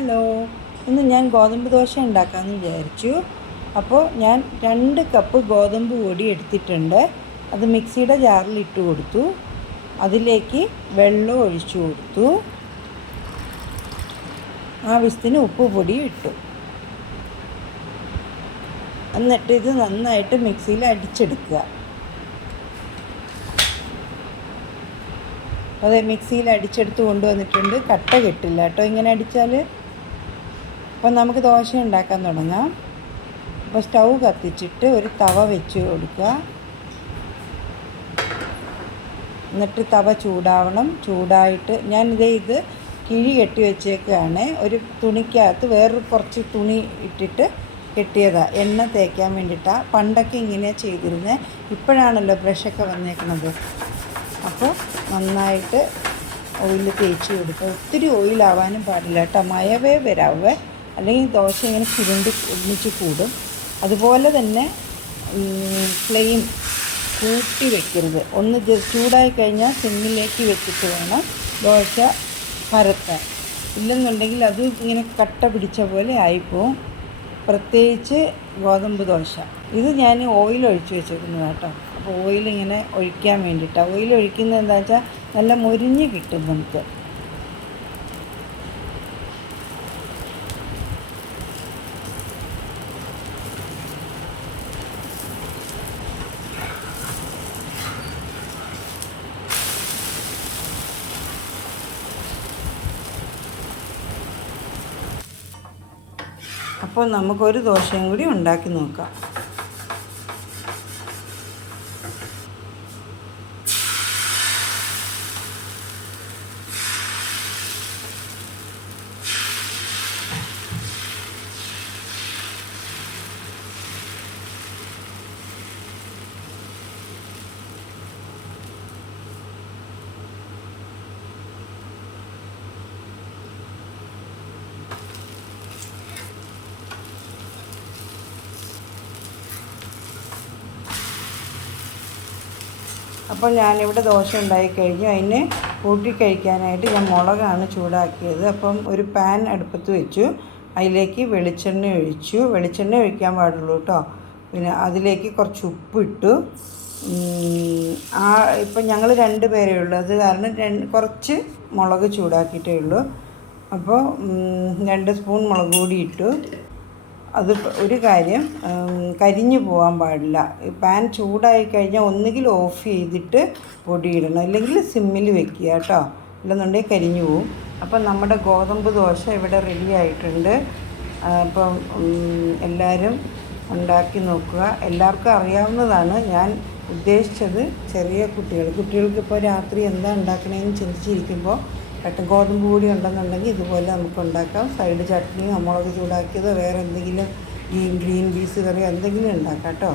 Hello ഇന്ന് ഞാൻ ഗോതമ്പ് ദോശ ഉണ്ടാക്കാമെന്ന് വിചാരിച്ചു. അപ്പോൾ ഞാൻ രണ്ട് കപ്പ് ഗോതമ്പ് പൊടി എടുത്തിട്ടുണ്ട്. അത് മിക്സിയുടെ ജാറിൽ ഇട്ട് കൊടുത്തു. അതിലേക്ക് വെള്ളം ഒഴിച്ചു കൊടുത്തു. ആവശ്യത്തിന് ഉപ്പ് പൊടി ഇട്ടു. എന്നിട്ട് ഇത് നന്നായിട്ട് മിക്സിയിൽ അടിച്ചെടുക്കുക. അതെ മിക്സിയിൽ അടിച്ചെടുത്ത് കൊണ്ടുവന്നിട്ടുണ്ട്. കട്ട കെട്ടില്ല കേട്ടോ. ഇങ്ങനെ അടിച്ചാൽ അപ്പം നമുക്ക് ദോശ ഉണ്ടാക്കാൻ തുടങ്ങാം. അപ്പോൾ സ്റ്റൗ കത്തിച്ചിട്ട് ഒരു തവ വെച്ച് കൊടുക്കുക. എന്നിട്ട് തവ ചൂടാവണം. ചൂടായിട്ട് ഞാനിതേ ഇത് കിഴി കെട്ടി വെച്ചേക്കുകയാണ് ഒരു തുണിക്കകത്ത് വേറൊരു കുറച്ച് തുണി ഇട്ടിട്ട് കെട്ടിയതാണ് എണ്ണ തേക്കാൻ വേണ്ടിയിട്ടാണ് പണ്ടൊക്കെ ഇങ്ങനെ ചെയ്തിരുന്നത് ഇപ്പോഴാണല്ലോ ബ്രഷൊക്കെ വന്നേക്കുന്നത് അപ്പോൾ നന്നായിട്ട് ഓയിൽ തേച്ച് കൊടുക്കുക. ഒത്തിരി ഓയിലാവാനും പാടില്ല കേട്ടോ. മയവേ വരാവേ. അല്ലെങ്കിൽ ദോശ ഇങ്ങനെ ചുരുണ്ടി ഒന്നിച്ച് കൂടും. അതുപോലെ തന്നെ ഫ്ലെയിം കൂട്ടി വെക്കരുത്. ഒന്ന് ചൂടായി കഴിഞ്ഞാൽ സിമ്മിലേക്ക് വെച്ചിട്ട് വേണം ദോശ പരത്താൻ. ഇല്ലെന്നുണ്ടെങ്കിൽ അത് ഇങ്ങനെ കട്ട പിടിച്ച പോലെ ആയിപ്പോവും. പ്രത്യേകിച്ച് ഗോതമ്പ് ദോശ. ഇത് ഞാൻ ഓയിൽ ഒഴിച്ച് വെച്ചേക്കുന്നത് കേട്ടോ. അപ്പോൾ ഓയിൽ ഇങ്ങനെ ഒഴിക്കാൻ വേണ്ടിയിട്ടാണ്. ഓയിൽ ഒഴിക്കുന്നത് എന്താ വെച്ചാൽ നല്ല മുരിഞ്ഞ് കിട്ടും നമുക്ക്. അപ്പോൾ നമുക്കൊരു ദോശയും കൂടി ഉണ്ടാക്കി നോക്കാം. അപ്പോൾ ഞാനിവിടെ ദോശ ഉണ്ടായി കഴിഞ്ഞു. അതിന് കൂട്ടി കഴിക്കാനായിട്ട് ഞാൻ മുളകാണ് ചൂടാക്കിയത്. അപ്പം ഒരു പാൻ അടുപ്പത്ത് വെച്ചു. അതിലേക്ക് വെളിച്ചെണ്ണ ഒഴിച്ചു. വെളിച്ചെണ്ണ ഒഴിക്കാൻ പാടുള്ളൂ കേട്ടോ. പിന്നെ അതിലേക്ക് കുറച്ച് ഉപ്പിട്ടു. ആ ഇപ്പം ഞങ്ങൾ രണ്ട് പേരേ ഉള്ളൂ. അത് കാരണം രണ്ട് കുറച്ച് മുളക് ചൂടാക്കിയിട്ടേ ഉള്ളൂ. അപ്പോൾ രണ്ട് സ്പൂൺ മുളക് പൊടി ഇട്ടു. അത് ഒരു കാര്യം കരിഞ്ഞു പോകാൻ പാടില്ല. പാൻ ചൂടായി കഴിഞ്ഞാൽ ഒന്നുകിൽ ഓഫ് ചെയ്തിട്ട് പൊടിയിടണം. അല്ലെങ്കിൽ സിമ്മിൽ വെക്കുക കേട്ടോ. ഇല്ലെന്നുണ്ടെങ്കിൽ കരിഞ്ഞു പോവും. അപ്പം നമ്മുടെ ഗോതമ്പ് ദോശ ഇവിടെ റെഡി ആയിട്ടുണ്ട്. അപ്പം എല്ലാവരും ഉണ്ടാക്കി നോക്കുക. എല്ലാവർക്കും അറിയാവുന്നതാണ് ഞാൻ ഉദ്ദേശിച്ചത് ചെറിയ കുട്ടികൾ കുട്ടികൾക്ക് ഇപ്പോൾ രാത്രി എന്താ ഉണ്ടാക്കണേന്ന് ചിന്തിച്ചിരിക്കുമ്പോൾ പെട്ടെന്ന് ഗോതമ്പ് കൂടി ഉണ്ടെന്നുണ്ടെങ്കിൽ ഇതുപോലെ നമുക്ക് ഉണ്ടാക്കാം. സൈഡ് ചട്നിയോ മുളക് ചൂടാക്കിയതോ വേറെ എന്തെങ്കിലും ഈ ഗ്രീൻ പീസ് കറിയോ എന്തെങ്കിലും ഉണ്ടാക്കാം കേട്ടോ.